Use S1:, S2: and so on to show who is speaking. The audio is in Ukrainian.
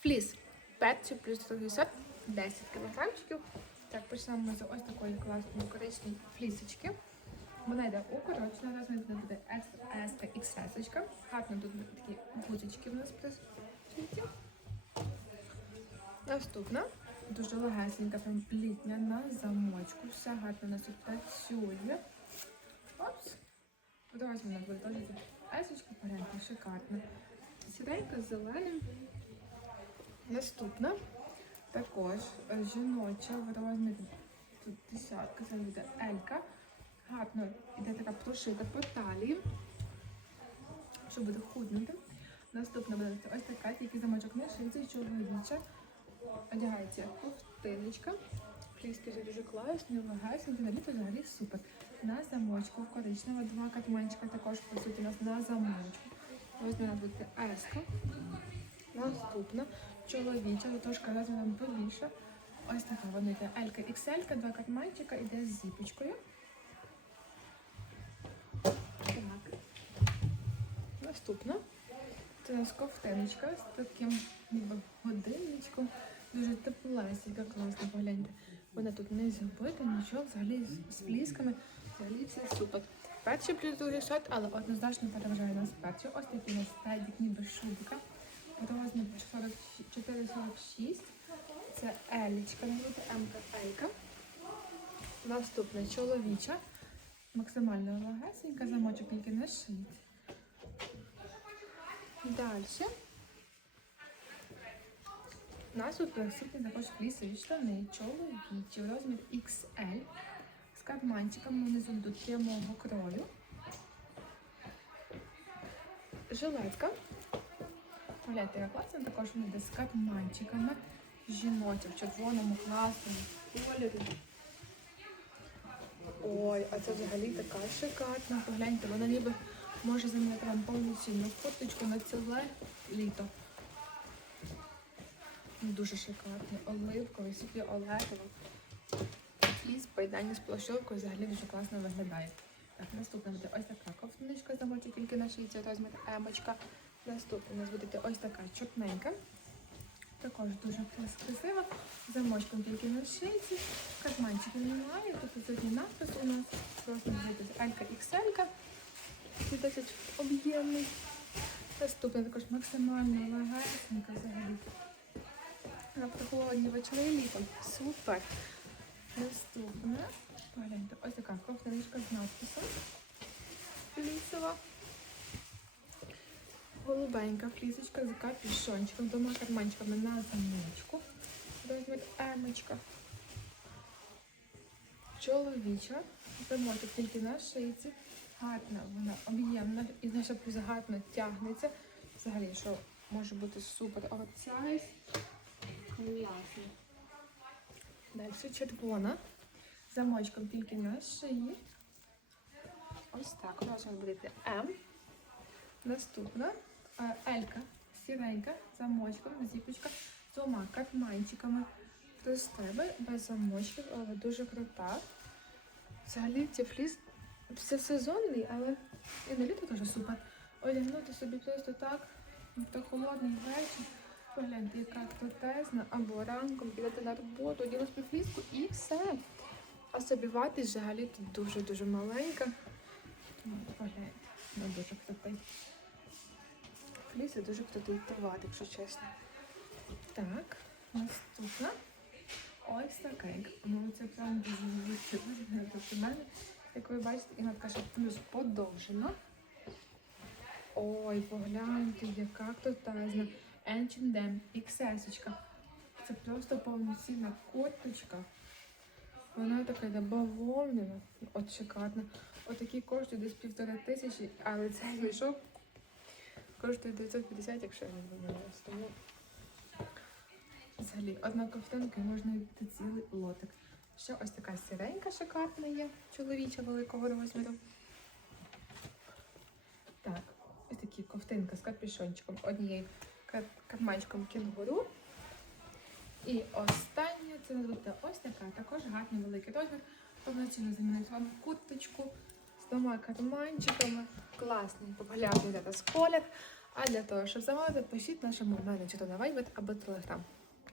S1: Фліс. Петці плюс 150, 10 кілограмчиків. Так, почнемо з ось такої класної коричневої флісочки. Вона йде укорочена, розмір буде S, XS. Гарно тут будуть такі гузочки в нас присутні. Наступна. Дуже легесенька, прям літня на замочку. Все гарно у нас тут працює. Опс. Подивись, вона буде теж тут есочка порядка, шикарна. Сіденька з. Наступна. Також е, жіноча в розмірі тут десятка, це буде Елька. Гарно йде така прошита по талії, що буде худнути. Наступна буде ось така, тільки замочок не шиється, чоловіча. Одягається ковтиночка. Пліски вже дуже класні, легесенькі, на літо взагалі супер. На замочку коричнева, два катманчика також по суті у нас на замочку. Ось вона буде еска. Наступна чоловіча, трошки розміром побільше. Ось така вона йде Елька XL, два катманчика, йде з зіпочкою. Так. Наступна. Це у нас ковтиночка з таким ніби годинничком. Дуже теплесенька, класно, погляньте. Вона тут не забита, нічого, взагалі з, плісками. Взагалі все супер. Перший плюс другий шот, але однозначно переважає нас перший. Ось такий у нас стадік, ніби шубка. Розмір 4,46. Це елічка, навіть М-ка Елька. Наступна чоловіча. Максимально легесенька, замочок тільки на шиї. Далі. У нас присутні також плісові штани, чоловічі, розмір XL. З карманчиками внизу до прямого крою. Жилетка. Гляньте, як класно, також вона йде з карманчиками. Жіноча в червоному класному. Ой, а це взагалі така шикарна. Погляньте, вона ніби може замінити вам повноцінну курточку на ціле літо. Дуже шикарний, оливковий, світлі олеговий. Фліс в поєднанні з плащовкою взагалі дуже класно виглядає. Так, наступна буде ось така ковтиночка, замочить тільки на шийці, розмір емочка. Наступна у нас буде ось така чорненька. Також дуже красива. Замочком тільки на шийці. Карманчиків немає. Тут сьогодні надпис у нас. Просто буде Алька XL. Досить об'ємний. Наступна також максимально легесенька взагалі. На прохолодні вечори літом. Супер. Наступна. Погляньте, ось така ковтиночка з надписом. Лісова. Голубенька флісочка з капюшончиком, двома карманчиками на замочку. Розмір емочка. Чоловіча. Замочок тільки на шийці. Гарна, вона об'ємна і наша плюс гарно тягнеться. Взагалі, що може бути супер оверсайз. Класно. Далі червона. Замочком тільки на шиї. Ось так. У нас буде М. Наступна Елька, сіренька, замочком, зіпочка, двома карманчиками. Плюс тебе без замочків, але дуже крута. Взагалі ці фліс всесезонний, але і на літо теж супер. Одягнути собі просто так, в той холодний вечір. Погляньте, яка крутезна, або ранком підете на роботу, оділи собі фліску і все. А собі ватись взагалі тут дуже-дуже маленька. Погляньте, вона дуже крутий. Фліси дуже крутий товар, якщо чесно. Так, наступна. Ось такий. Ну це прям дуже дуже Тобто в мене, як ви бачите, і така ще плюс подовжена. Ой, погляньте, яка крутезна. Ancient Dam XS. Це просто повноцінна курточка. Вона така йде бавовняна. От шикарна. Отакі коштують десь півтори тисячі, але цей мішок коштує 950, якщо я не помиляюсь. Тому взагалі одна ковтинка і можна йти цілий лотик. Ще ось така сіренька шикарна є, чоловіча великого розміру. Так, ось такі ковтинка з капюшончиком, однією кар- карманчиком кінгуру. І остання це ось така, також гарний великий розмір. Повноцінно замінити вам курточку з двома карманчиками. Класний, популярний зараз колір. А для того, щоб замовити, пишіть нашому менеджеру на Viber або Telegram.